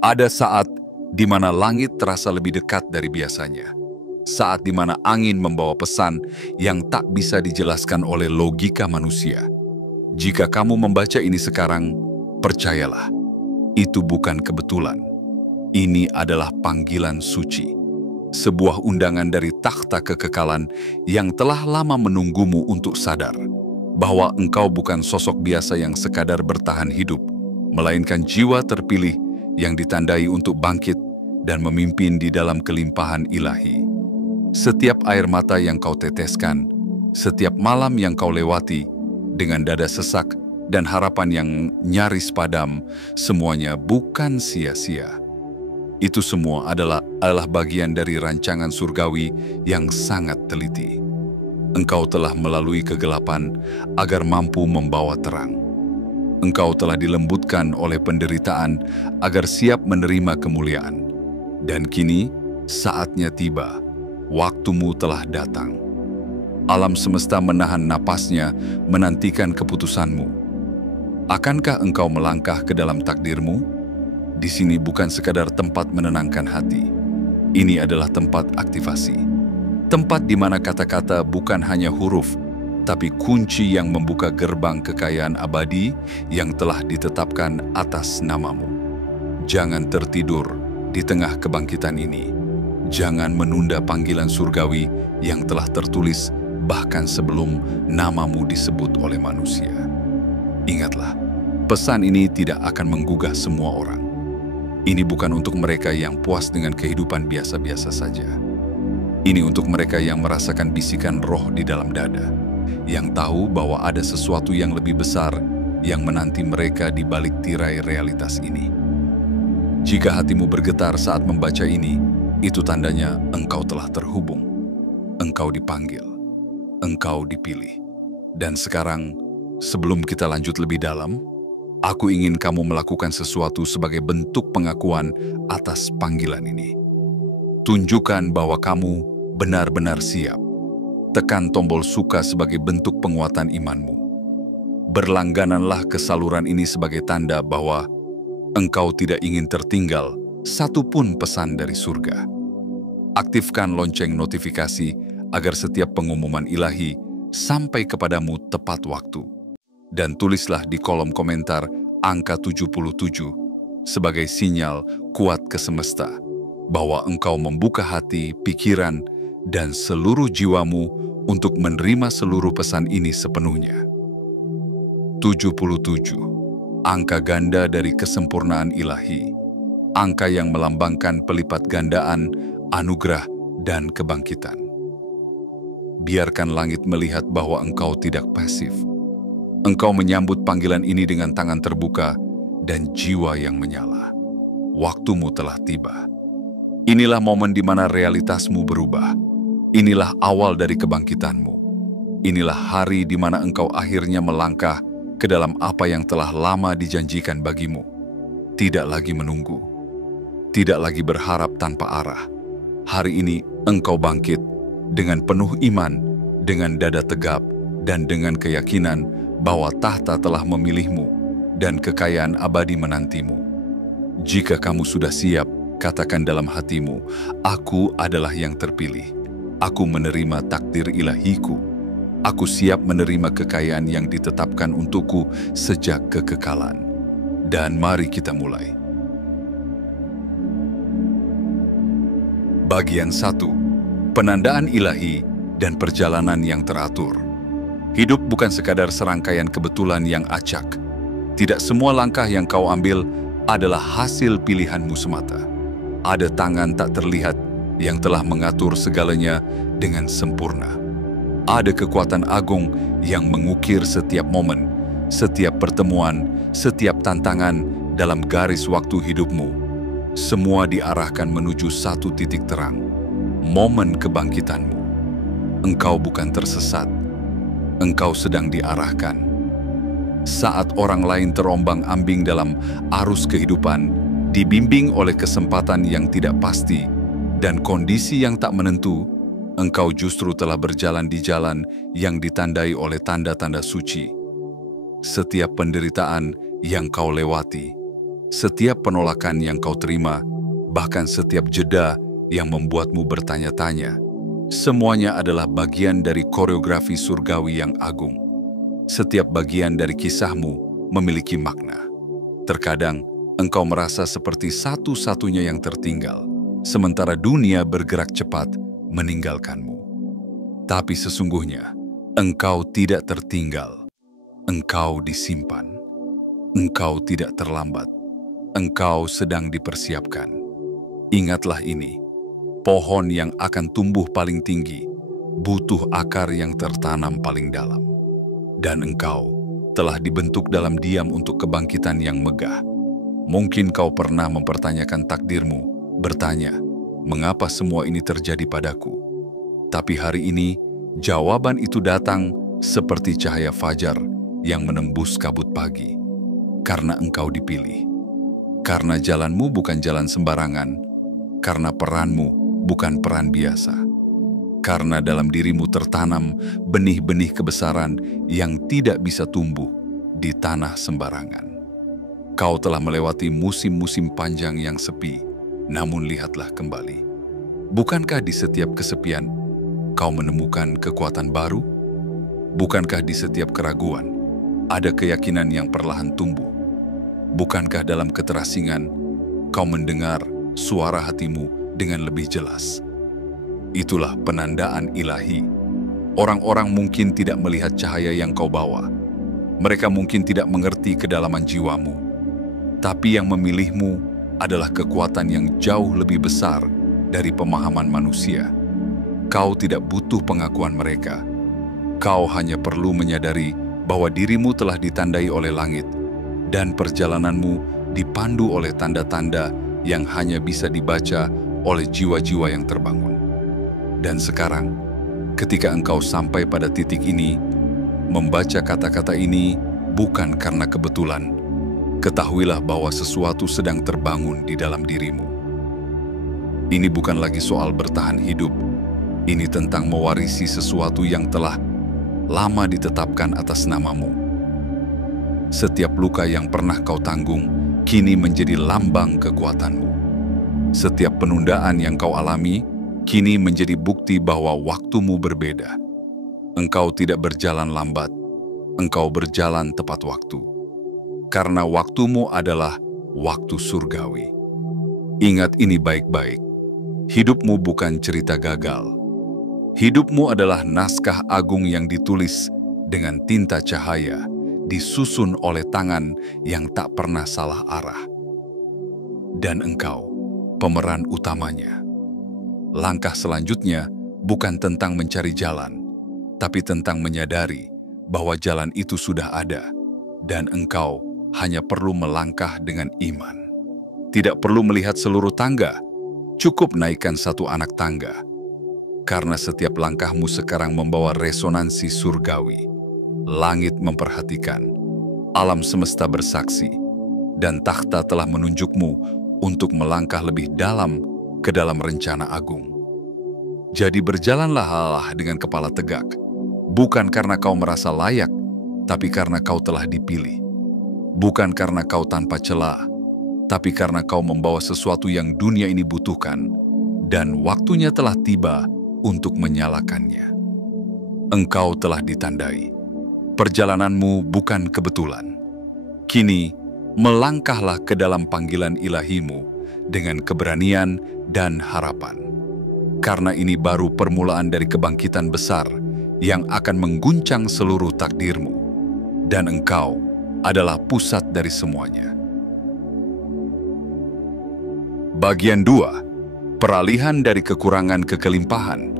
Ada saat di mana langit terasa lebih dekat dari biasanya. Saat di mana angin membawa pesan yang tak bisa dijelaskan oleh logika manusia. Jika kamu membaca ini sekarang, percayalah, itu bukan kebetulan. Ini adalah panggilan suci. Sebuah undangan dari takhta kekekalan yang telah lama menunggumu untuk sadar bahwa engkau bukan sosok biasa yang sekadar bertahan hidup, melainkan jiwa terpilih yang ditandai untuk bangkit dan memimpin di dalam kelimpahan ilahi. Setiap air mata yang kau teteskan, setiap malam yang kau lewati, dengan dada sesak dan harapan yang nyaris padam, semuanya bukan sia-sia. Itu semua adalah bagian dari rancangan surgawi yang sangat teliti. Engkau telah melalui kegelapan agar mampu membawa terang. Engkau telah dilembutkan oleh penderitaan agar siap menerima kemuliaan. Dan kini, saatnya tiba, waktumu telah datang. Alam semesta menahan napasnya, menantikan keputusanmu. Akankah engkau melangkah ke dalam takdirmu? Di sini bukan sekadar tempat menenangkan hati. Ini adalah tempat aktivasi. Tempat di mana kata-kata bukan hanya huruf, tapi kunci yang membuka gerbang kekayaan abadi yang telah ditetapkan atas namamu. Jangan tertidur di tengah kebangkitan ini. Jangan menunda panggilan surgawi yang telah tertulis bahkan sebelum namamu disebut oleh manusia. Ingatlah, pesan ini tidak akan menggugah semua orang. Ini bukan untuk mereka yang puas dengan kehidupan biasa-biasa saja. Ini untuk mereka yang merasakan bisikan roh di dalam dada, yang tahu bahwa ada sesuatu yang lebih besar yang menanti mereka di balik tirai realitas ini. Jika hatimu bergetar saat membaca ini, itu tandanya engkau telah terhubung. Engkau dipanggil. Engkau dipilih. Dan sekarang, sebelum kita lanjut lebih dalam, aku ingin kamu melakukan sesuatu sebagai bentuk pengakuan atas panggilan ini. Tunjukkan bahwa kamu benar-benar siap. Tekan tombol suka sebagai bentuk penguatan imanmu. Berlanggananlah ke saluran ini sebagai tanda bahwa engkau tidak ingin tertinggal satupun pesan dari surga. Aktifkan lonceng notifikasi agar setiap pengumuman ilahi sampai kepadamu tepat waktu. Dan tulislah di kolom komentar angka 77 sebagai sinyal kuat ke semesta bahwa engkau membuka hati, pikiran, dan seluruh jiwamu untuk menerima seluruh pesan ini sepenuhnya. 77, angka ganda dari kesempurnaan ilahi. Angka yang melambangkan pelipat gandaan, anugerah, dan kebangkitan. Biarkan langit melihat bahwa engkau tidak pasif. Engkau menyambut panggilan ini dengan tangan terbuka dan jiwa yang menyala. Waktumu telah tiba. Inilah momen di mana realitasmu berubah. Inilah awal dari kebangkitanmu. Inilah hari di mana engkau akhirnya melangkah ke dalam apa yang telah lama dijanjikan bagimu. Tidak lagi menunggu. Tidak lagi berharap tanpa arah. Hari ini engkau bangkit dengan penuh iman, dengan dada tegap, dan dengan keyakinan bahwa tahta telah memilihmu dan kekayaan abadi menantimu. Jika kamu sudah siap, katakan dalam hatimu, aku adalah yang terpilih. Aku menerima takdir ilahiku. Aku siap menerima kekayaan yang ditetapkan untukku sejak kekekalan. Dan mari kita mulai. Bagian 1. Penandaan ilahi dan perjalanan yang teratur. Hidup bukan sekadar serangkaian kebetulan yang acak. Tidak semua langkah yang kau ambil adalah hasil pilihanmu semata. Ada tangan tak terlihat yang telah mengatur segalanya dengan sempurna. Ada kekuatan agung yang mengukir setiap momen, setiap pertemuan, setiap tantangan dalam garis waktu hidupmu. Semua diarahkan menuju satu titik terang. Momen kebangkitanmu. Engkau bukan tersesat. Engkau sedang diarahkan. Saat orang lain terombang-ambing dalam arus kehidupan, dibimbing oleh kesempatan yang tidak pasti dan kondisi yang tak menentu, engkau justru telah berjalan di jalan yang ditandai oleh tanda-tanda suci. Setiap penderitaan yang kau lewati, Setiap penolakan yang kau terima, bahkan setiap jeda yang membuatmu bertanya-tanya, semuanya adalah bagian dari koreografi surgawi yang agung. Setiap bagian dari kisahmu memiliki makna. Terkadang, engkau merasa seperti satu-satunya yang tertinggal, sementara dunia bergerak cepat meninggalkanmu. Tapi sesungguhnya, engkau tidak tertinggal. Engkau disimpan. Engkau tidak terlambat. Engkau sedang dipersiapkan. Ingatlah ini, pohon yang akan tumbuh paling tinggi butuh akar yang tertanam paling dalam. Dan engkau telah dibentuk dalam diam untuk kebangkitan yang megah. Mungkin kau pernah mempertanyakan takdirmu, bertanya, mengapa semua ini terjadi padaku? Tapi hari ini, jawaban itu datang seperti cahaya fajar yang menembus kabut pagi. Karena engkau dipilih. Karena jalanmu bukan jalan sembarangan. Karena peranmu bukan peran biasa. Karena dalam dirimu tertanam benih-benih kebesaran yang tidak bisa tumbuh di tanah sembarangan. Kau telah melewati musim-musim panjang yang sepi, namun lihatlah kembali. Bukankah di setiap kesepian, kau menemukan kekuatan baru? Bukankah di setiap keraguan, ada keyakinan yang perlahan tumbuh? Bukankah dalam keterasingan, kau mendengar suara hatimu dengan lebih jelas? Itulah penandaan ilahi. Orang-orang mungkin tidak melihat cahaya yang kau bawa. Mereka mungkin tidak mengerti kedalaman jiwamu. Tapi yang memilihmu adalah kekuatan yang jauh lebih besar dari pemahaman manusia. Kau tidak butuh pengakuan mereka. Kau hanya perlu menyadari bahwa dirimu telah ditandai oleh langit dan perjalananmu dipandu oleh tanda-tanda yang hanya bisa dibaca oleh jiwa-jiwa yang terbangun. Dan sekarang, ketika engkau sampai pada titik ini, membaca kata-kata ini bukan karena kebetulan. Ketahuilah bahwa sesuatu sedang terbangun di dalam dirimu. Ini bukan lagi soal bertahan hidup. Ini tentang mewarisi sesuatu yang telah lama ditetapkan atas namamu. Setiap luka yang pernah kau tanggung, kini menjadi lambang kekuatanmu. Setiap penundaan yang kau alami, kini menjadi bukti bahwa waktumu berbeda. Engkau tidak berjalan lambat, engkau berjalan tepat waktu. Karena waktumu adalah waktu surgawi. Ingat ini baik-baik, hidupmu bukan cerita gagal. Hidupmu adalah naskah agung yang ditulis dengan tinta cahaya, disusun oleh tangan yang tak pernah salah arah. Dan engkau, pemeran utamanya. Langkah selanjutnya bukan tentang mencari jalan, tapi tentang menyadari bahwa jalan itu sudah ada, dan engkau hanya perlu melangkah dengan iman. Tidak perlu melihat seluruh tangga, cukup naikkan satu anak tangga. Karena setiap langkahmu sekarang membawa resonansi surgawi. Langit memperhatikan, alam semesta bersaksi, dan takhta telah menunjukmu untuk melangkah lebih dalam ke dalam rencana agung. Jadi berjalanlah dengan kepala tegak, bukan karena kau merasa layak, tapi karena kau telah dipilih. Bukan karena kau tanpa celah, tapi karena kau membawa sesuatu yang dunia ini butuhkan, dan waktunya telah tiba untuk menyalakannya. Engkau telah ditandai. Perjalananmu bukan kebetulan. Kini, melangkahlah ke dalam panggilan ilahimu dengan keberanian dan harapan. Karena ini baru permulaan dari kebangkitan besar yang akan mengguncang seluruh takdirmu. Dan engkau adalah pusat dari semuanya. Bagian 2. Peralihan dari kekurangan ke kelimpahan.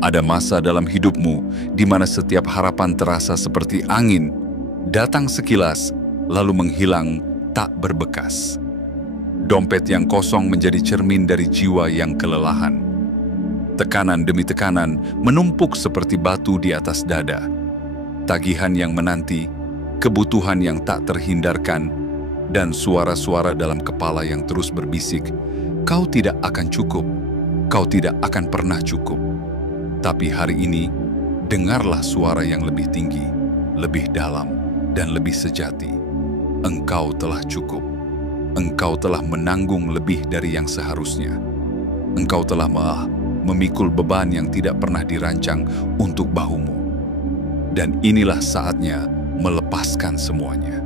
Ada masa dalam hidupmu di mana setiap harapan terasa seperti angin, datang sekilas, lalu menghilang tak berbekas. Dompet yang kosong menjadi cermin dari jiwa yang kelelahan. Tekanan demi tekanan menumpuk seperti batu di atas dada. Tagihan yang menanti, kebutuhan yang tak terhindarkan, dan suara-suara dalam kepala yang terus berbisik, kau tidak akan cukup, kau tidak akan pernah cukup. Tapi hari ini, dengarlah suara yang lebih tinggi, lebih dalam, dan lebih sejati. Engkau telah cukup. Engkau telah menanggung lebih dari yang seharusnya. Engkau telah memikul beban yang tidak pernah dirancang untuk bahumu. Dan inilah saatnya melepaskan semuanya.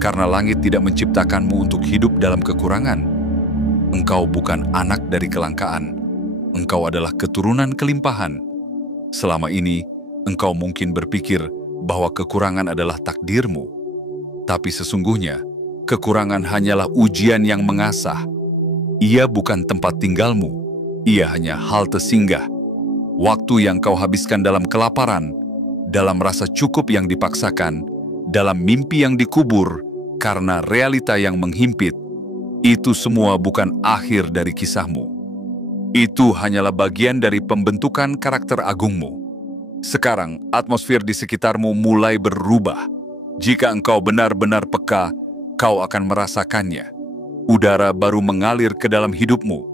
Karena langit tidak menciptakanmu untuk hidup dalam kekurangan. Engkau bukan anak dari kelangkaan. Engkau adalah keturunan kelimpahan. Selama ini, engkau mungkin berpikir bahwa kekurangan adalah takdirmu. Tapi sesungguhnya, kekurangan hanyalah ujian yang mengasah. Ia bukan tempat tinggalmu, ia hanya halte singgah. Waktu yang kau habiskan dalam kelaparan, dalam rasa cukup yang dipaksakan, dalam mimpi yang dikubur, karena realita yang menghimpit, itu semua bukan akhir dari kisahmu. Itu hanyalah bagian dari pembentukan karakter agungmu. Sekarang, atmosfer di sekitarmu mulai berubah. Jika engkau benar-benar peka, kau akan merasakannya. Udara baru mengalir ke dalam hidupmu.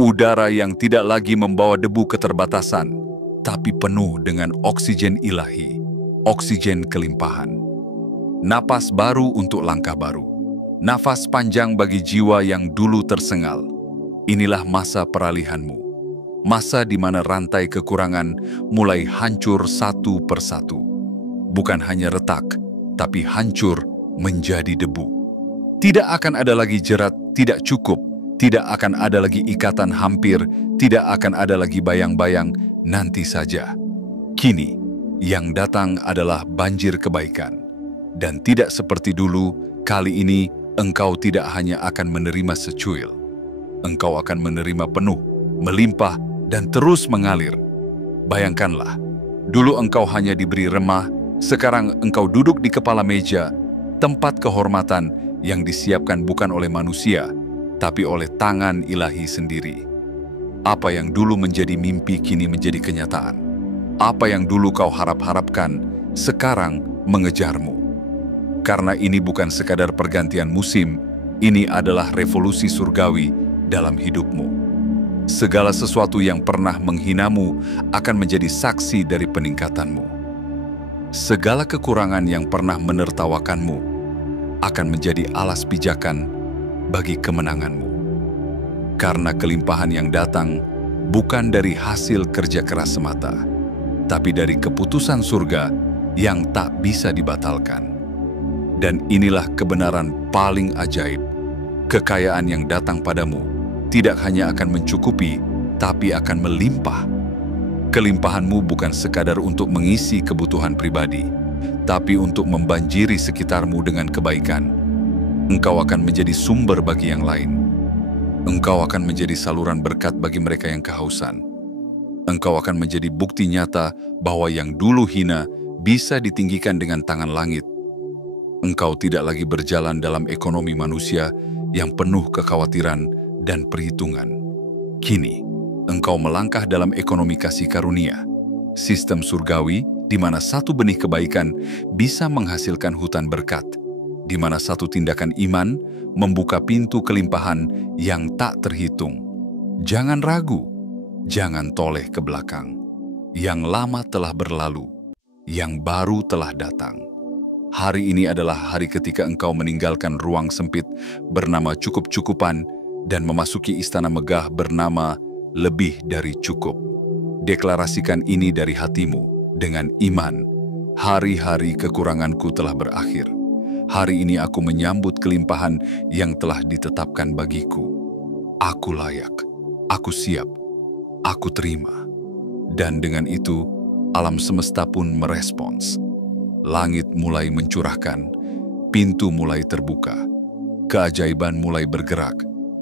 Udara yang tidak lagi membawa debu keterbatasan, tapi penuh dengan oksigen ilahi, oksigen kelimpahan. Napas baru untuk langkah baru. Nafas panjang bagi jiwa yang dulu tersengal. Inilah masa peralihanmu. Masa di mana rantai kekurangan mulai hancur satu persatu. Bukan hanya retak, tapi hancur menjadi debu. Tidak akan ada lagi jerat tidak cukup, tidak akan ada lagi ikatan hampir, tidak akan ada lagi bayang-bayang nanti saja. Kini, yang datang adalah banjir kebaikan. Dan tidak seperti dulu, kali ini engkau tidak hanya akan menerima secuil. Engkau akan menerima penuh, melimpah, dan terus mengalir. Bayangkanlah, dulu engkau hanya diberi remah, sekarang engkau duduk di kepala meja, tempat kehormatan yang disiapkan bukan oleh manusia, tapi oleh tangan ilahi sendiri. Apa yang dulu menjadi mimpi kini menjadi kenyataan. Apa yang dulu kau harap-harapkan, sekarang mengejarmu. Karena ini bukan sekadar pergantian musim, ini adalah revolusi surgawi dalam hidupmu. Segala sesuatu yang pernah menghinamu akan menjadi saksi dari peningkatanmu. Segala kekurangan yang pernah menertawakanmu akan menjadi alas pijakan bagi kemenanganmu. Karena kelimpahan yang datang bukan dari hasil kerja keras semata, tapi dari keputusan surga yang tak bisa dibatalkan. Dan inilah kebenaran paling ajaib. Kekayaan yang datang padamu tidak hanya akan mencukupi, tapi akan melimpah. Kelimpahanmu bukan sekadar untuk mengisi kebutuhan pribadi, tapi untuk membanjiri sekitarmu dengan kebaikan. Engkau akan menjadi sumber bagi yang lain. Engkau akan menjadi saluran berkat bagi mereka yang kehausan. Engkau akan menjadi bukti nyata bahwa yang dulu hina bisa ditinggikan dengan tangan langit. Engkau tidak lagi berjalan dalam ekonomi manusia yang penuh kekhawatiran dan perhitungan. Kini, engkau melangkah dalam ekonomi kasih karunia, sistem surgawi di mana satu benih kebaikan bisa menghasilkan hutan berkat, di mana satu tindakan iman membuka pintu kelimpahan yang tak terhitung. Jangan ragu, jangan toleh ke belakang. Yang lama telah berlalu, yang baru telah datang. Hari ini adalah hari ketika engkau meninggalkan ruang sempit bernama cukup-cukupan dan memasuki istana megah bernama lebih dari cukup. Deklarasikan ini dari hatimu dengan iman. Hari-hari kekuranganku telah berakhir. Hari ini aku menyambut kelimpahan yang telah ditetapkan bagiku. Aku layak, aku siap, aku terima. Dan dengan itu, alam semesta pun merespons. Langit mulai mencurahkan, pintu mulai terbuka, keajaiban mulai bergerak,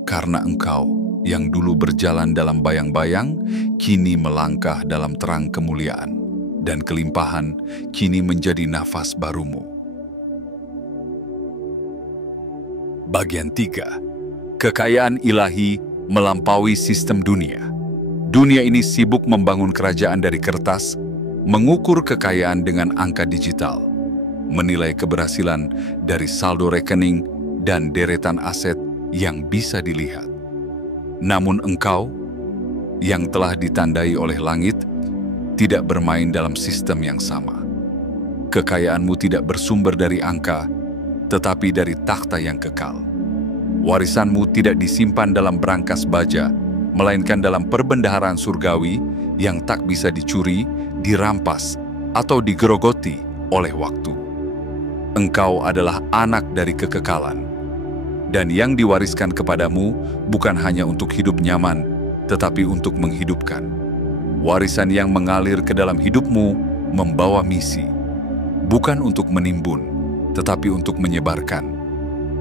karena engkau yang dulu berjalan dalam bayang-bayang, kini melangkah dalam terang kemuliaan, dan kelimpahan kini menjadi nafas barumu. Bagian 3. Kekayaan ilahi melampaui sistem dunia. Dunia ini sibuk membangun kerajaan dari kertas, mengukur kekayaan dengan angka digital, menilai keberhasilan dari saldo rekening dan deretan aset yang bisa dilihat. Namun engkau, yang telah ditandai oleh langit, tidak bermain dalam sistem yang sama. Kekayaanmu tidak bersumber dari angka, tetapi dari takhta yang kekal. Warisanmu tidak disimpan dalam brankas baja, melainkan dalam perbendaharaan surgawi yang tak bisa dicuri, dirampas, atau digerogoti oleh waktu. Engkau adalah anak dari kekekalan, dan yang diwariskan kepadamu bukan hanya untuk hidup nyaman, tetapi untuk menghidupkan. Warisan yang mengalir ke dalam hidupmu membawa misi, bukan untuk menimbun, tetapi untuk menyebarkan.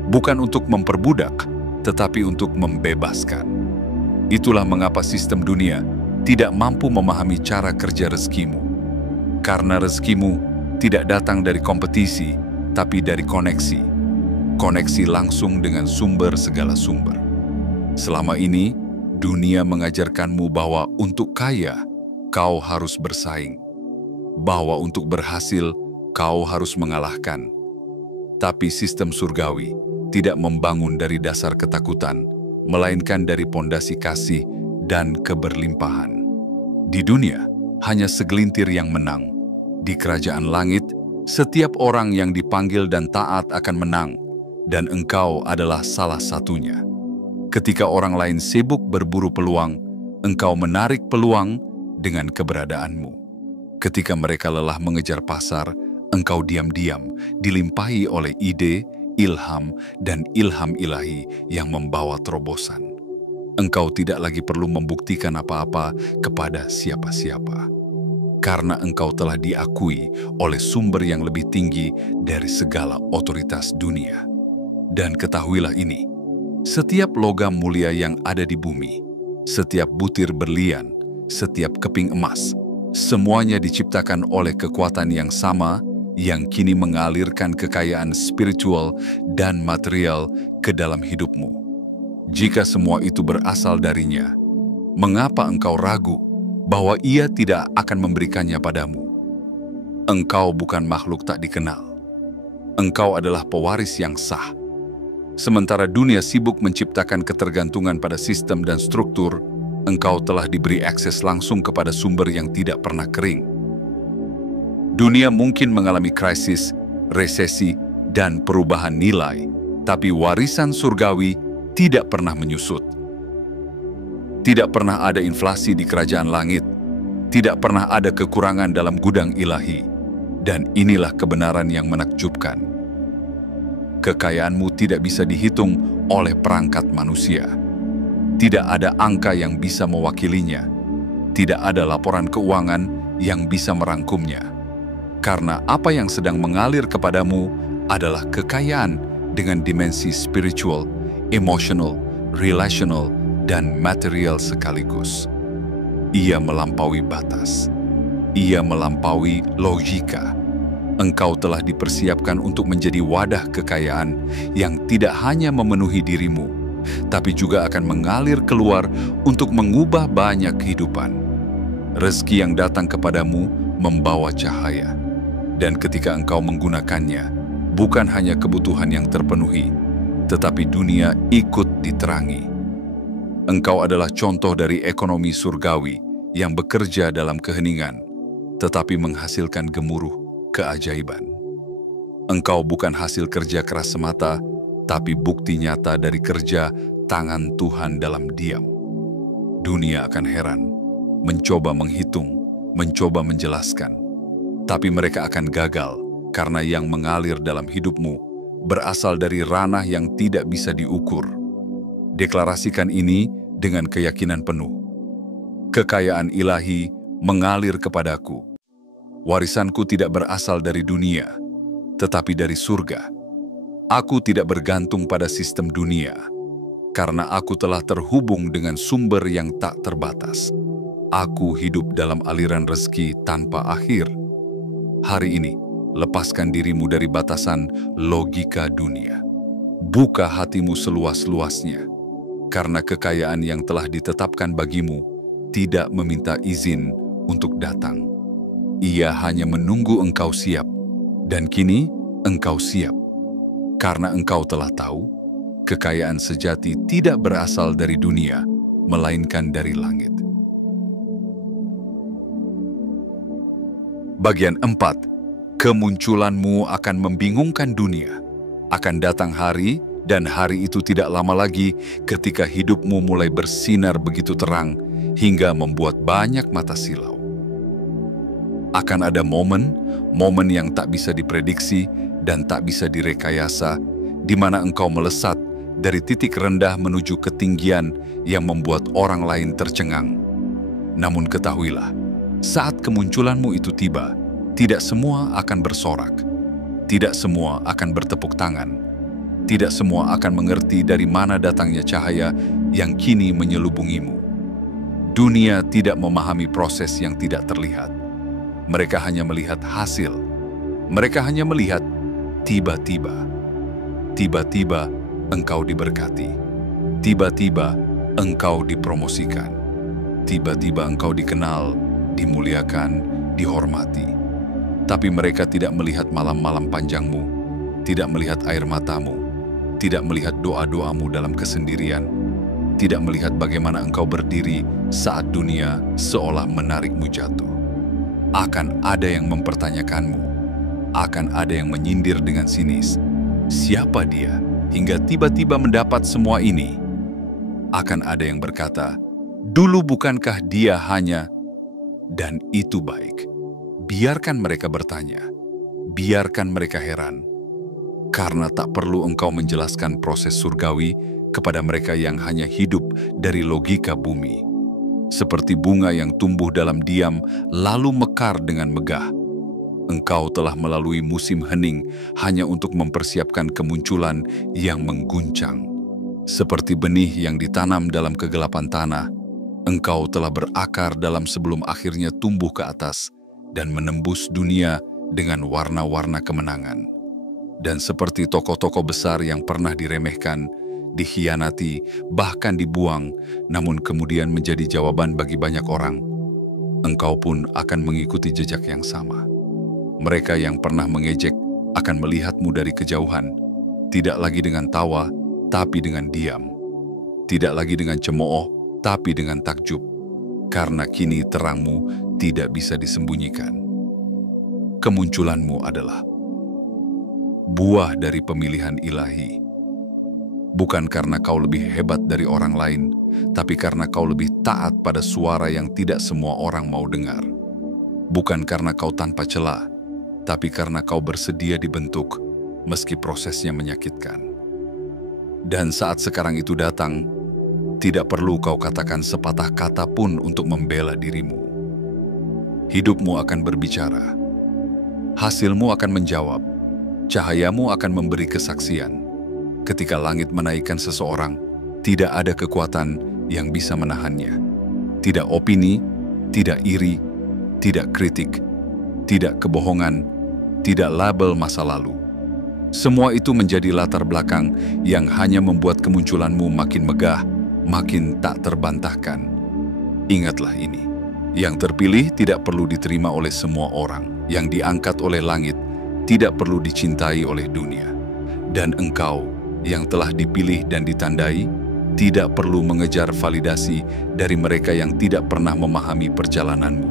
Bukan untuk memperbudak, tetapi untuk membebaskan. Itulah mengapa sistem dunia tidak mampu memahami cara kerja rezekimu. Karena rezekimu tidak datang dari kompetisi, tapi dari koneksi. Koneksi langsung dengan sumber segala sumber. Selama ini, dunia mengajarkanmu bahwa untuk kaya, kau harus bersaing. Bahwa untuk berhasil, kau harus mengalahkan. Tapi sistem surgawi tidak membangun dari dasar ketakutan, melainkan dari pondasi kasih dan keberlimpahan. Di dunia, hanya segelintir yang menang. Di kerajaan langit, setiap orang yang dipanggil dan taat akan menang, dan engkau adalah salah satunya. Ketika orang lain sibuk berburu peluang, engkau menarik peluang dengan keberadaanmu. Ketika mereka lelah mengejar pasar, engkau diam-diam dilimpahi oleh ide, ilham, dan ilham ilahi yang membawa terobosan. Engkau tidak lagi perlu membuktikan apa-apa kepada siapa-siapa, karena engkau telah diakui oleh sumber yang lebih tinggi dari segala otoritas dunia. Dan ketahuilah ini, setiap logam mulia yang ada di bumi, setiap butir berlian, setiap keping emas, semuanya diciptakan oleh kekuatan yang sama yang kini mengalirkan kekayaan spiritual dan material ke dalam hidupmu. Jika semua itu berasal darinya, mengapa engkau ragu bahwa Ia tidak akan memberikannya padamu? Engkau bukan makhluk tak dikenal. Engkau adalah pewaris yang sah. Sementara dunia sibuk menciptakan ketergantungan pada sistem dan struktur, engkau telah diberi akses langsung kepada sumber yang tidak pernah kering. Dunia mungkin mengalami krisis, resesi, dan perubahan nilai, tapi warisan surgawi tidak pernah menyusut. Tidak pernah ada inflasi di kerajaan langit, tidak pernah ada kekurangan dalam gudang ilahi, dan inilah kebenaran yang menakjubkan. Kekayaanmu tidak bisa dihitung oleh perangkat manusia. Tidak ada angka yang bisa mewakilinya. Tidak ada laporan keuangan yang bisa merangkumnya. Karena apa yang sedang mengalir kepadamu adalah kekayaan dengan dimensi spiritual, emotional, relational, dan material sekaligus. Ia melampaui batas. Ia melampaui logika. Engkau telah dipersiapkan untuk menjadi wadah kekayaan yang tidak hanya memenuhi dirimu, tapi juga akan mengalir keluar untuk mengubah banyak kehidupan. Rezeki yang datang kepadamu membawa cahaya. Dan ketika engkau menggunakannya, bukan hanya kebutuhan yang terpenuhi, tetapi dunia ikut diterangi. Engkau adalah contoh dari ekonomi surgawi yang bekerja dalam keheningan, tetapi menghasilkan gemuruh keajaiban. Engkau bukan hasil kerja keras semata, tapi bukti nyata dari kerja tangan Tuhan dalam diam. Dunia akan heran, mencoba menghitung, mencoba menjelaskan. Tapi mereka akan gagal karena yang mengalir dalam hidupmu berasal dari ranah yang tidak bisa diukur. Deklarasikan ini dengan keyakinan penuh. Kekayaan ilahi mengalir kepadaku. Warisanku tidak berasal dari dunia, tetapi dari surga. Aku tidak bergantung pada sistem dunia, karena aku telah terhubung dengan sumber yang tak terbatas. Aku hidup dalam aliran rezeki tanpa akhir. Hari ini, lepaskan dirimu dari batasan logika dunia. Buka hatimu seluas-luasnya, karena kekayaan yang telah ditetapkan bagimu tidak meminta izin untuk datang. Ia hanya menunggu engkau siap, dan kini engkau siap. Karena engkau telah tahu, kekayaan sejati tidak berasal dari dunia, melainkan dari langit. Bagian 4. Kemunculanmu akan membingungkan dunia. Akan datang hari, dan hari itu tidak lama lagi ketika hidupmu mulai bersinar begitu terang hingga membuat banyak mata silau. Akan ada momen yang tak bisa diprediksi dan tak bisa direkayasa, di mana engkau melesat dari titik rendah menuju ketinggian yang membuat orang lain tercengang. Namun ketahuilah, saat kemunculanmu itu tiba, tidak semua akan bersorak, tidak semua akan bertepuk tangan, tidak semua akan mengerti dari mana datangnya cahaya yang kini menyelubungimu. Dunia tidak memahami proses yang tidak terlihat. Mereka hanya melihat hasil. Mereka hanya melihat tiba-tiba. Tiba-tiba engkau diberkati. Tiba-tiba engkau dipromosikan. Tiba-tiba engkau dikenal, dimuliakan, dihormati. Tapi mereka tidak melihat malam-malam panjangmu, tidak melihat air matamu, tidak melihat doa-doamu dalam kesendirian, tidak melihat bagaimana engkau berdiri saat dunia seolah menarikmu jatuh. Akan ada yang mempertanyakanmu, akan ada yang menyindir dengan sinis. Siapa dia hingga tiba-tiba mendapat semua ini? Akan ada yang berkata, dulu bukankah dia hanya... Dan itu baik. Biarkan mereka bertanya, biarkan mereka heran. Karena tak perlu engkau menjelaskan proses surgawi kepada mereka yang hanya hidup dari logika bumi. Seperti bunga yang tumbuh dalam diam lalu mekar dengan megah. Engkau telah melalui musim hening hanya untuk mempersiapkan kemunculan yang mengguncang. Seperti benih yang ditanam dalam kegelapan tanah, engkau telah berakar dalam sebelum akhirnya tumbuh ke atas dan menembus dunia dengan warna-warna kemenangan. Dan seperti tokoh-tokoh besar yang pernah diremehkan, dikhianati, bahkan dibuang, namun kemudian menjadi jawaban bagi banyak orang, engkau pun akan mengikuti jejak yang sama. Mereka yang pernah mengejek akan melihatmu dari kejauhan, tidak lagi dengan tawa, tapi dengan diam. Tidak lagi dengan cemooh, tapi dengan takjub, karena kini terangmu tidak bisa disembunyikan. Kemunculanmu adalah buah dari pemilihan ilahi. Bukan karena kau lebih hebat dari orang lain, tapi karena kau lebih taat pada suara yang tidak semua orang mau dengar. Bukan karena kau tanpa celah, tapi karena kau bersedia dibentuk, meski prosesnya menyakitkan. Dan saat sekarang itu datang, tidak perlu kau katakan sepatah kata pun untuk membela dirimu. Hidupmu akan berbicara. Hasilmu akan menjawab. Cahayamu akan memberi kesaksian. Ketika langit menaikkan seseorang, tidak ada kekuatan yang bisa menahannya. Tidak opini, tidak iri, tidak kritik, tidak kebohongan, tidak label masa lalu. Semua itu menjadi latar belakang yang hanya membuat kemunculanmu makin megah, makin tak terbantahkan. Ingatlah ini, yang terpilih tidak perlu diterima oleh semua orang, yang diangkat oleh langit tidak perlu dicintai oleh dunia. Dan engkau yang telah dipilih dan ditandai tidak perlu mengejar validasi dari mereka yang tidak pernah memahami perjalananmu.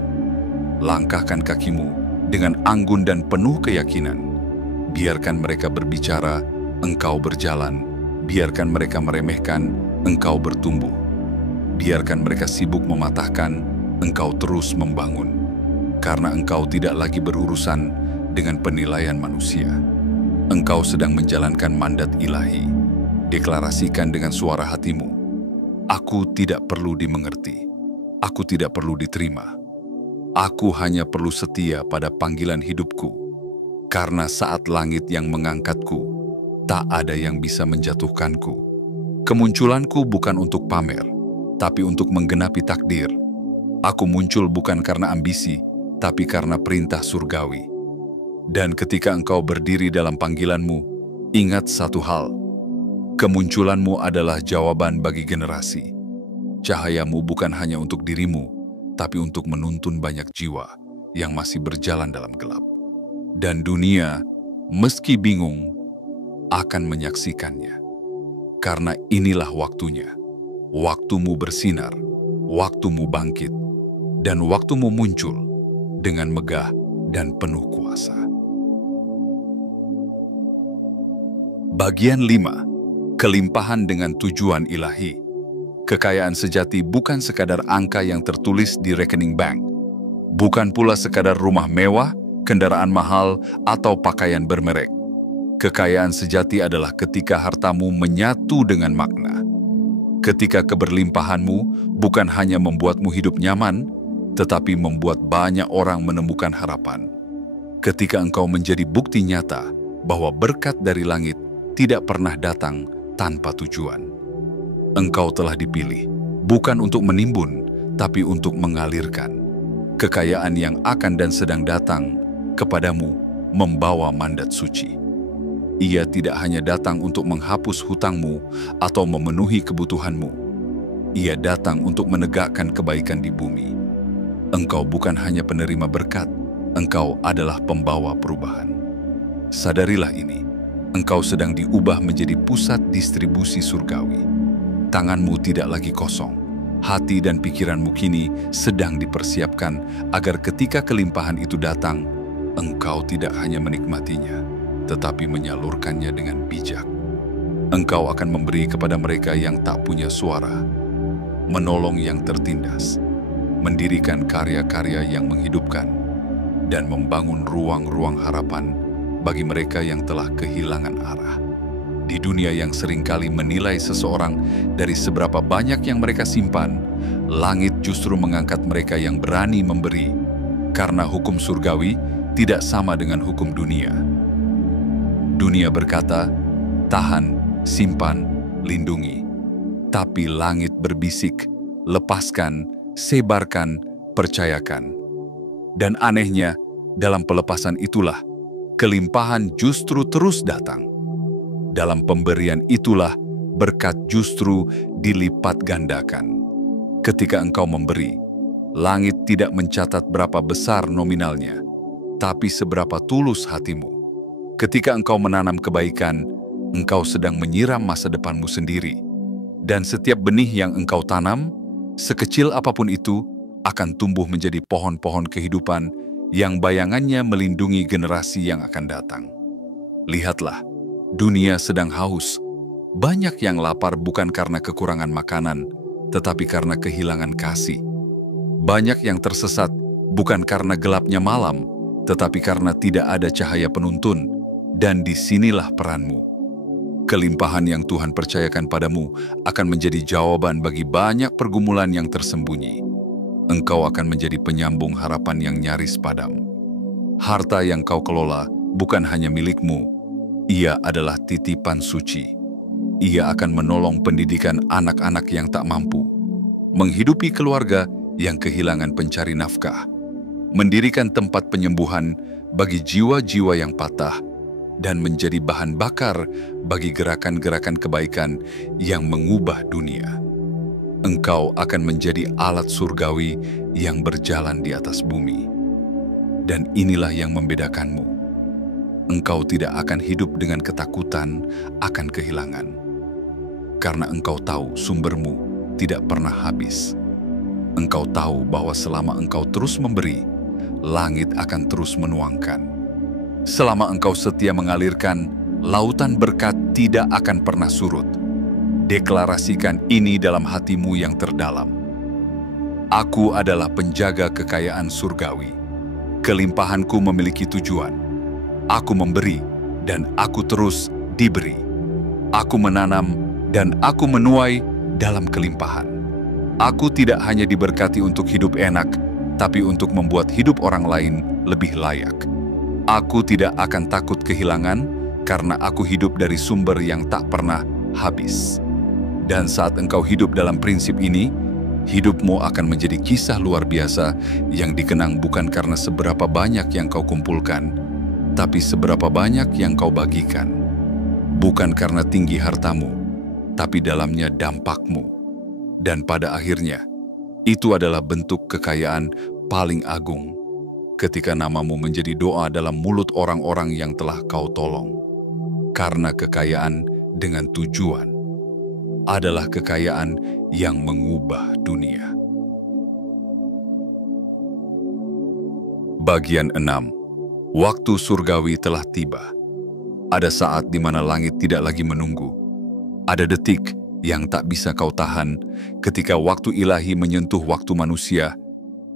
Langkahkan kakimu dengan anggun dan penuh keyakinan. Biarkan mereka berbicara, engkau berjalan. Biarkan mereka meremehkan, engkau bertumbuh. Biarkan mereka sibuk mematahkan, engkau terus membangun. Karena engkau tidak lagi berurusan dengan penilaian manusia. Engkau sedang menjalankan mandat ilahi. Deklarasikan dengan suara hatimu. Aku tidak perlu dimengerti. Aku tidak perlu diterima. Aku hanya perlu setia pada panggilan hidupku. Karena saat langit yang mengangkatku, tak ada yang bisa menjatuhkanku. Kemunculanku bukan untuk pamer, tapi untuk menggenapi takdir. Aku muncul bukan karena ambisi, tapi karena perintah surgawi. Dan ketika engkau berdiri dalam panggilanmu, ingat satu hal. Kemunculanmu adalah jawaban bagi generasi. Cahayamu bukan hanya untuk dirimu, tapi untuk menuntun banyak jiwa yang masih berjalan dalam gelap. Dan dunia, meski bingung, akan menyaksikannya. Karena inilah waktunya. Waktumu bersinar, waktumu bangkit, dan waktumu muncul dengan megah dan penuh kuasa. Bagian 5. Kelimpahan dengan tujuan ilahi. Kekayaan sejati bukan sekadar angka yang tertulis di rekening bank. Bukan pula sekadar rumah mewah, kendaraan mahal, atau pakaian bermerek. Kekayaan sejati adalah ketika hartamu menyatu dengan makna. Ketika keberlimpahanmu bukan hanya membuatmu hidup nyaman, tetapi membuat banyak orang menemukan harapan. Ketika engkau menjadi bukti nyata bahwa berkat dari langit tidak pernah datang tanpa tujuan. Engkau telah dipilih, bukan untuk menimbun, tapi untuk mengalirkan. Kekayaan yang akan dan sedang datang kepadamu membawa mandat suci. Ia tidak hanya datang untuk menghapus hutangmu atau memenuhi kebutuhanmu. Ia datang untuk menegakkan kebaikan di bumi. Engkau bukan hanya penerima berkat, engkau adalah pembawa perubahan. Sadarilah ini, engkau sedang diubah menjadi pusat distribusi surgawi. Tanganmu tidak lagi kosong. Hati dan pikiranmu kini sedang dipersiapkan agar ketika kelimpahan itu datang, engkau tidak hanya menikmatinya, tetapi menyalurkannya dengan bijak. Engkau akan memberi kepada mereka yang tak punya suara, menolong yang tertindas, mendirikan karya-karya yang menghidupkan, dan membangun ruang-ruang harapan bagi mereka yang telah kehilangan arah. Di dunia yang seringkali menilai seseorang dari seberapa banyak yang mereka simpan, langit justru mengangkat mereka yang berani memberi, karena hukum surgawi tidak sama dengan hukum dunia. Dunia berkata, tahan, simpan, lindungi. Tapi langit berbisik, lepaskan, sebarkan, percayakan. Dan anehnya, dalam pelepasan itulah, kelimpahan justru terus datang. Dalam pemberian itulah, berkat justru dilipat gandakan. Ketika engkau memberi, langit tidak mencatat berapa besar nominalnya, tapi seberapa tulus hatimu. Ketika engkau menanam kebaikan, engkau sedang menyiram masa depanmu sendiri. Dan setiap benih yang engkau tanam, sekecil apapun itu, akan tumbuh menjadi pohon-pohon kehidupan yang bayangannya melindungi generasi yang akan datang. Lihatlah, dunia sedang haus. Banyak yang lapar bukan karena kekurangan makanan, tetapi karena kehilangan kasih. Banyak yang tersesat bukan karena gelapnya malam, tetapi karena tidak ada cahaya penuntun. Dan disinilah peranmu. Kelimpahan yang Tuhan percayakan padamu akan menjadi jawaban bagi banyak pergumulan yang tersembunyi. Engkau akan menjadi penyambung harapan yang nyaris padam. Harta yang kau kelola bukan hanya milikmu, ia adalah titipan suci. Ia akan menolong pendidikan anak-anak yang tak mampu, menghidupi keluarga yang kehilangan pencari nafkah, mendirikan tempat penyembuhan bagi jiwa-jiwa yang patah, dan menjadi bahan bakar bagi gerakan-gerakan kebaikan yang mengubah dunia. Engkau akan menjadi alat surgawi yang berjalan di atas bumi. Dan inilah yang membedakanmu. Engkau tidak akan hidup dengan ketakutan akan kehilangan. Karena engkau tahu sumbermu tidak pernah habis. Engkau tahu bahwa selama engkau terus memberi, langit akan terus menuangkan. Selama engkau setia mengalirkan, lautan berkat tidak akan pernah surut. Deklarasikan ini dalam hatimu yang terdalam. Aku adalah penjaga kekayaan surgawi. Kelimpahanku memiliki tujuan. Aku memberi, dan aku terus diberi. Aku menanam, dan aku menuai dalam kelimpahan. Aku tidak hanya diberkati untuk hidup enak, tapi untuk membuat hidup orang lain lebih layak. Aku tidak akan takut kehilangan, karena aku hidup dari sumber yang tak pernah habis. Dan saat engkau hidup dalam prinsip ini, hidupmu akan menjadi kisah luar biasa yang dikenang bukan karena seberapa banyak yang kau kumpulkan, tapi seberapa banyak yang kau bagikan. Bukan karena tinggi hartamu, tapi dalamnya dampakmu. Dan pada akhirnya, itu adalah bentuk kekayaan paling agung, ketika namamu menjadi doa dalam mulut orang-orang yang telah kau tolong. Karena kekayaan dengan tujuan adalah kekayaan yang mengubah dunia. Bagian 6. Waktu surgawi telah tiba. Ada saat di mana langit tidak lagi menunggu. Ada detik yang tak bisa kau tahan ketika waktu ilahi menyentuh waktu manusia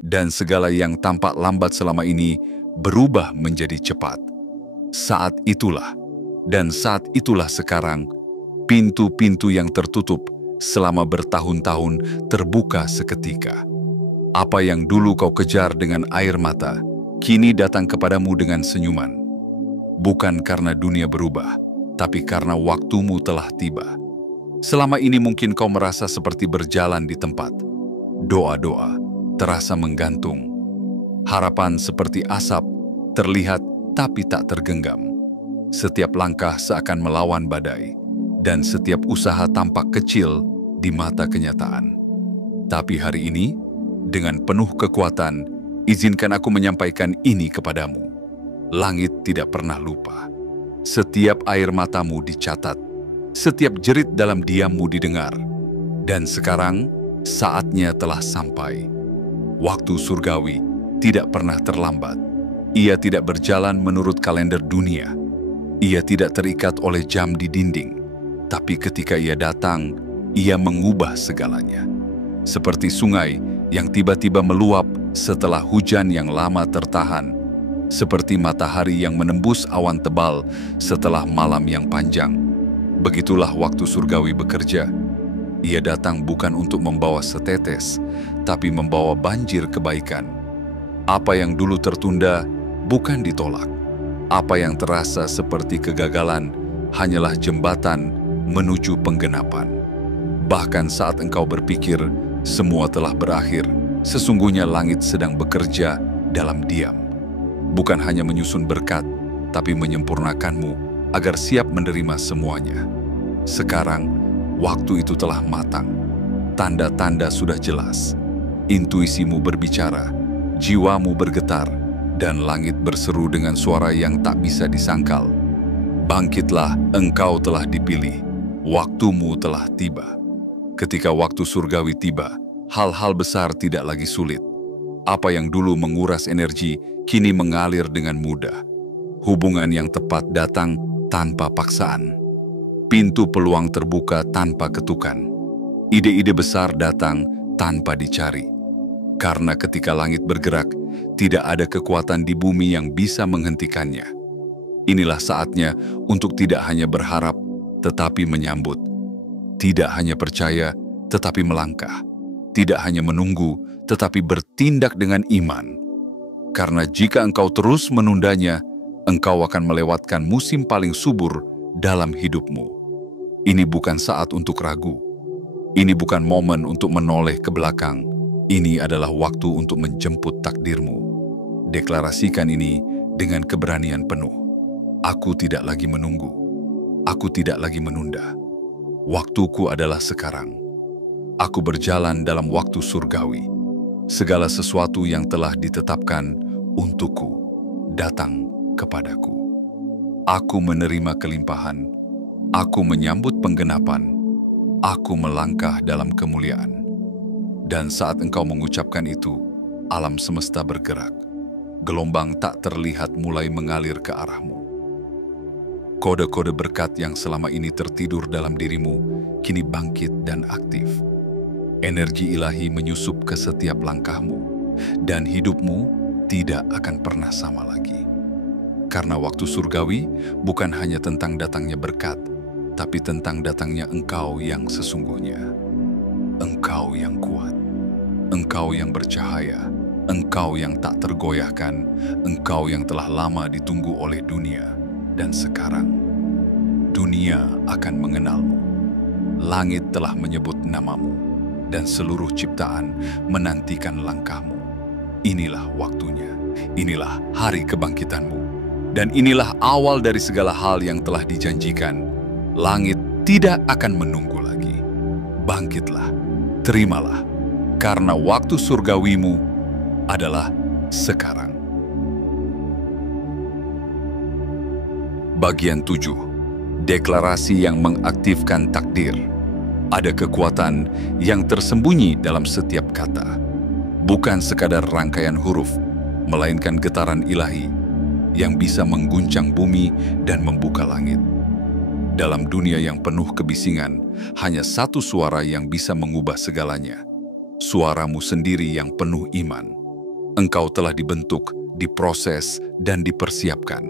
dan segala yang tampak lambat selama ini berubah menjadi cepat. Saat itulah sekarang pintu-pintu yang tertutup selama bertahun-tahun terbuka seketika. Apa yang dulu kau kejar dengan air mata, kini datang kepadamu dengan senyuman. Bukan karena dunia berubah, tapi karena waktumu telah tiba. Selama ini mungkin kau merasa seperti berjalan di tempat. Doa-doa terasa menggantung. Harapan seperti asap terlihat tapi tak tergenggam. Setiap langkah seakan melawan badai, dan setiap usaha tampak kecil di mata kenyataan. Tapi hari ini, dengan penuh kekuatan, izinkan aku menyampaikan ini kepadamu. Langit tidak pernah lupa. Setiap air matamu dicatat, setiap jerit dalam diammu didengar. Dan sekarang, saatnya telah sampai. Waktu surgawi tidak pernah terlambat. Ia tidak berjalan menurut kalender dunia. Ia tidak terikat oleh jam di dinding. Tapi ketika ia datang, ia mengubah segalanya. Seperti sungai yang tiba-tiba meluap setelah hujan yang lama tertahan. Seperti matahari yang menembus awan tebal setelah malam yang panjang. Begitulah waktu surgawi bekerja. Ia datang bukan untuk membawa setetes, tapi membawa banjir kebaikan. Apa yang dulu tertunda bukan ditolak. Apa yang terasa seperti kegagalan hanyalah jembatan menuju penggenapan. Bahkan saat engkau berpikir semua telah berakhir, sesungguhnya langit sedang bekerja dalam diam. Bukan hanya menyusun berkat, tapi menyempurnakanmu agar siap menerima semuanya. Sekarang, waktu itu telah matang. Tanda-tanda sudah jelas. Intuisimu berbicara, jiwamu bergetar, dan langit berseru dengan suara yang tak bisa disangkal. Bangkitlah, engkau telah dipilih. Waktumu telah tiba. Ketika waktu surgawi tiba, hal-hal besar tidak lagi sulit. Apa yang dulu menguras energi, kini mengalir dengan mudah. Hubungan yang tepat datang tanpa paksaan. Pintu peluang terbuka tanpa ketukan. Ide-ide besar datang tanpa dicari. Karena ketika langit bergerak, tidak ada kekuatan di bumi yang bisa menghentikannya. Inilah saatnya untuk tidak hanya berharap, tetapi menyambut. Tidak hanya percaya, tetapi melangkah. Tidak hanya menunggu, tetapi bertindak dengan iman. Karena jika engkau terus menundanya, engkau akan melewatkan musim paling subur dalam hidupmu. Ini bukan saat untuk ragu. Ini bukan momen untuk menoleh ke belakang. Ini adalah waktu untuk menjemput takdirmu. Deklarasikan ini dengan keberanian penuh. Aku tidak lagi menunggu. Aku tidak lagi menunda. Waktuku adalah sekarang. Aku berjalan dalam waktu surgawi. Segala sesuatu yang telah ditetapkan untukku datang kepadaku. Aku menerima kelimpahan. Aku menyambut penggenapan. Aku melangkah dalam kemuliaan. Dan saat engkau mengucapkan itu, alam semesta bergerak. Gelombang tak terlihat mulai mengalir ke arahmu. Kode-kode berkat yang selama ini tertidur dalam dirimu kini bangkit dan aktif. Energi ilahi menyusup ke setiap langkahmu, dan hidupmu tidak akan pernah sama lagi. Karena waktu surgawi bukan hanya tentang datangnya berkat, tapi tentang datangnya engkau yang sesungguhnya. Engkau yang kuat, engkau yang bercahaya, engkau yang tak tergoyahkan, engkau yang telah lama ditunggu oleh dunia, dan sekarang dunia akan mengenalmu. Langit telah menyebut namamu, dan seluruh ciptaan menantikan langkahmu. Inilah waktunya, inilah hari kebangkitanmu, dan inilah awal dari segala hal yang telah dijanjikan. Langit tidak akan menunggu lagi. Bangkitlah, terimalah, karena waktu surgawimu adalah sekarang. Bagian 7. Deklarasi yang mengaktifkan takdir. Ada kekuatan yang tersembunyi dalam setiap kata. Bukan sekadar rangkaian huruf, melainkan getaran ilahi yang bisa mengguncang bumi dan membuka langit. Dalam dunia yang penuh kebisingan, hanya satu suara yang bisa mengubah segalanya. Suaramu sendiri yang penuh iman. Engkau telah dibentuk, diproses, dan dipersiapkan.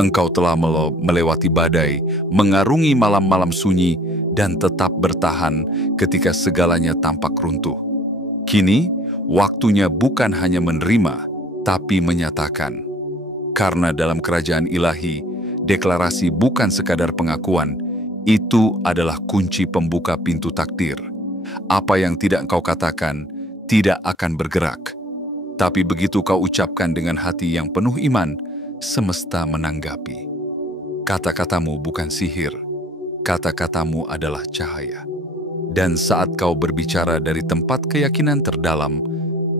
Engkau telah melewati badai, mengarungi malam-malam sunyi, dan tetap bertahan ketika segalanya tampak runtuh. Kini, waktunya bukan hanya menerima, tapi menyatakan. Karena dalam kerajaan ilahi, deklarasi bukan sekadar pengakuan, itu adalah kunci pembuka pintu takdir. Apa yang tidak engkau katakan, tidak akan bergerak. Tapi begitu kau ucapkan dengan hati yang penuh iman, semesta menanggapi. Kata-katamu bukan sihir, kata-katamu adalah cahaya. Dan saat kau berbicara dari tempat keyakinan terdalam,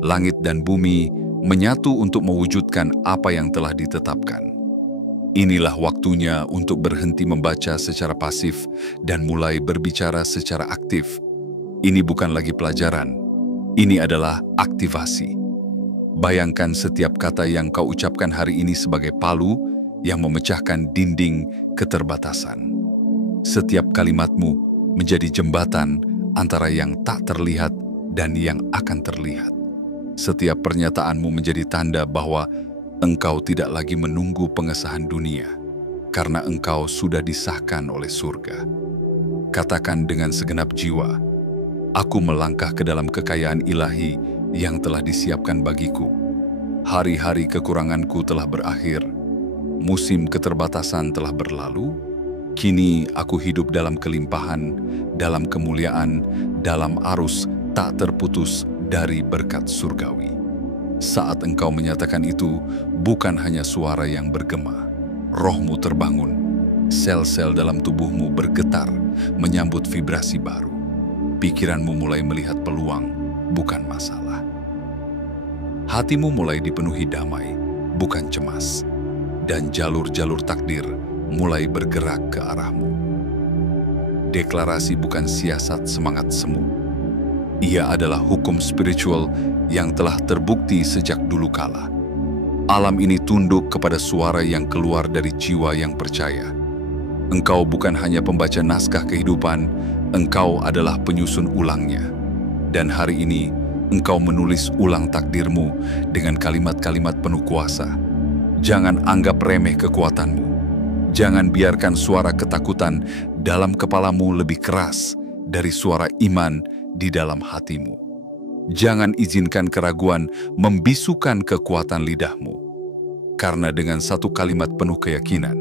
langit dan bumi menyatu untuk mewujudkan apa yang telah ditetapkan. Inilah waktunya untuk berhenti membaca secara pasif dan mulai berbicara secara aktif. Ini bukan lagi pelajaran, ini adalah aktivasi. Bayangkan setiap kata yang kau ucapkan hari ini sebagai palu yang memecahkan dinding keterbatasan. Setiap kalimatmu menjadi jembatan antara yang tak terlihat dan yang akan terlihat. Setiap pernyataanmu menjadi tanda bahwa engkau tidak lagi menunggu pengesahan dunia, karena engkau sudah disahkan oleh surga. Katakan dengan segenap jiwa, aku melangkah ke dalam kekayaan ilahi yang telah disiapkan bagiku. Hari-hari kekuranganku telah berakhir, musim keterbatasan telah berlalu, kini aku hidup dalam kelimpahan, dalam kemuliaan, dalam arus tak terputus dari berkat surgawi. Saat engkau menyatakan itu, bukan hanya suara yang bergema. Rohmu terbangun, sel-sel dalam tubuhmu bergetar, menyambut vibrasi baru. Pikiranmu mulai melihat peluang, bukan masalah. Hatimu mulai dipenuhi damai, bukan cemas. Dan jalur-jalur takdir mulai bergerak ke arahmu. Deklarasi bukan siasat semangat semu. Ia adalah hukum spiritual yang telah terbukti sejak dulu kala. Alam ini tunduk kepada suara yang keluar dari jiwa yang percaya. Engkau bukan hanya pembaca naskah kehidupan, engkau adalah penyusun ulangnya. Dan hari ini, engkau menulis ulang takdirmu dengan kalimat-kalimat penuh kuasa. Jangan anggap remeh kekuatanmu. Jangan biarkan suara ketakutan dalam kepalamu lebih keras dari suara iman di dalam hatimu. Jangan izinkan keraguan membisukan kekuatan lidahmu. Karena dengan satu kalimat penuh keyakinan,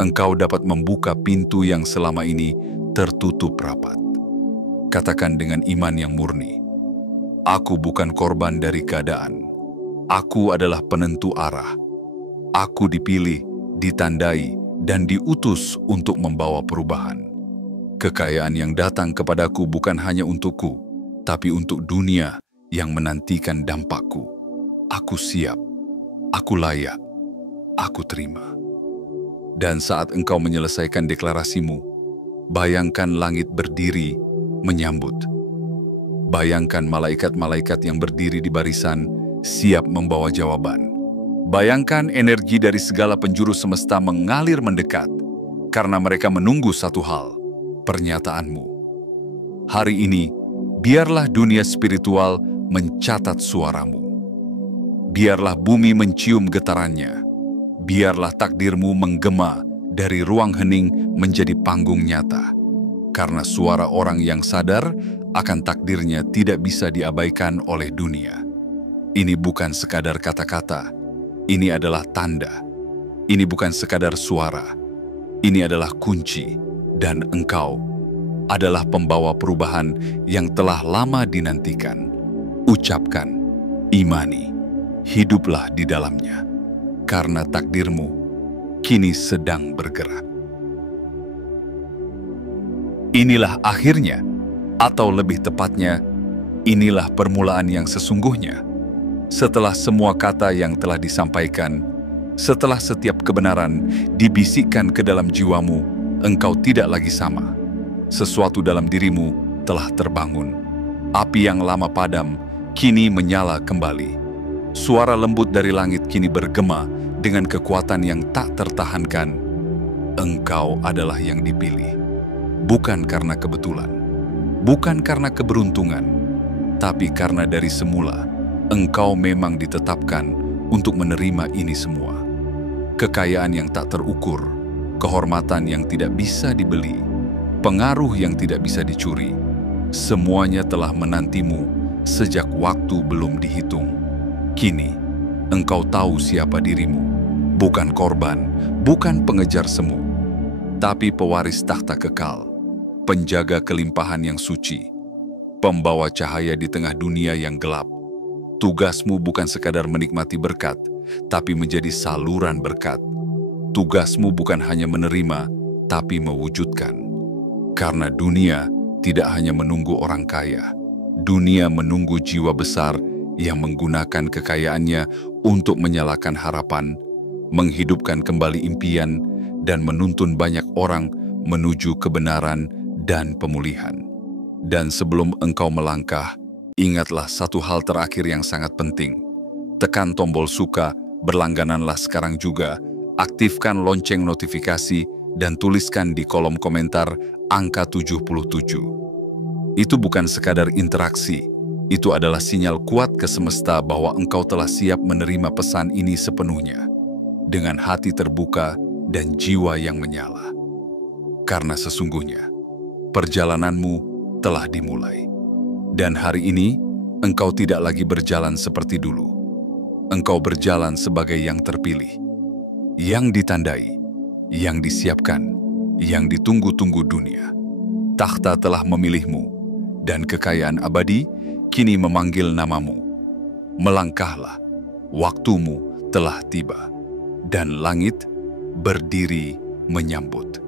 engkau dapat membuka pintu yang selama ini tertutup rapat. Katakan dengan iman yang murni, aku bukan korban dari keadaan. Aku adalah penentu arah. Aku dipilih, ditandai, dan diutus untuk membawa perubahan. Kekayaan yang datang kepadaku bukan hanya untukku, tapi untuk dunia yang menantikan dampakku. Aku siap, aku layak, aku terima. Dan saat engkau menyelesaikan deklarasimu, bayangkan langit berdiri menyambut. Bayangkan malaikat-malaikat yang berdiri di barisan, siap membawa jawaban. Bayangkan energi dari segala penjuru semesta mengalir mendekat, karena mereka menunggu satu hal, pernyataanmu. Hari ini, biarlah dunia spiritual mencatat suaramu. Biarlah bumi mencium getarannya. Biarlah takdirmu menggema dari ruang hening menjadi panggung nyata. Karena suara orang yang sadar akan takdirnya tidak bisa diabaikan oleh dunia. Ini bukan sekadar kata-kata. Ini adalah tanda. Ini bukan sekadar suara. Ini adalah kunci. Dan engkau adalah pembawa perubahan yang telah lama dinantikan. Ucapkan, imani, hiduplah di dalamnya. Karena takdirmu kini sedang bergerak. Inilah akhirnya, atau lebih tepatnya, inilah permulaan yang sesungguhnya. Setelah semua kata yang telah disampaikan, setelah setiap kebenaran dibisikkan ke dalam jiwamu, engkau tidak lagi sama. Sesuatu dalam dirimu telah terbangun. Api yang lama padam, kini menyala kembali. Suara lembut dari langit kini bergema dengan kekuatan yang tak tertahankan, engkau adalah yang dipilih. Bukan karena kebetulan, bukan karena keberuntungan, tapi karena dari semula, engkau memang ditetapkan untuk menerima ini semua. Kekayaan yang tak terukur, kehormatan yang tidak bisa dibeli, pengaruh yang tidak bisa dicuri, semuanya telah menantimu sejak waktu belum dihitung. Kini, engkau tahu siapa dirimu, bukan korban, bukan pengejar semu, tapi pewaris takhta kekal, penjaga kelimpahan yang suci, pembawa cahaya di tengah dunia yang gelap. Tugasmu bukan sekadar menikmati berkat, tapi menjadi saluran berkat. Tugasmu bukan hanya menerima, tapi mewujudkan. Karena dunia tidak hanya menunggu orang kaya, dunia menunggu jiwa besar yang menggunakan kekayaannya untuk menyalakan harapan, menghidupkan kembali impian, dan menuntun banyak orang menuju kebenaran dan pemulihan. Dan sebelum engkau melangkah, ingatlah satu hal terakhir yang sangat penting. Tekan tombol suka, berlanggananlah sekarang juga, aktifkan lonceng notifikasi, dan tuliskan di kolom komentar angka 77. Itu bukan sekadar interaksi, itu adalah sinyal kuat ke semesta bahwa engkau telah siap menerima pesan ini sepenuhnya, dengan hati terbuka dan jiwa yang menyala. Karena sesungguhnya, perjalananmu telah dimulai. Dan hari ini, engkau tidak lagi berjalan seperti dulu. Engkau berjalan sebagai yang terpilih, yang ditandai, yang disiapkan, yang ditunggu-tunggu dunia. Takhta telah memilihmu, dan kekayaan abadi kini memanggil namamu. Melangkahlah, waktumu telah tiba, dan langit berdiri menyambut.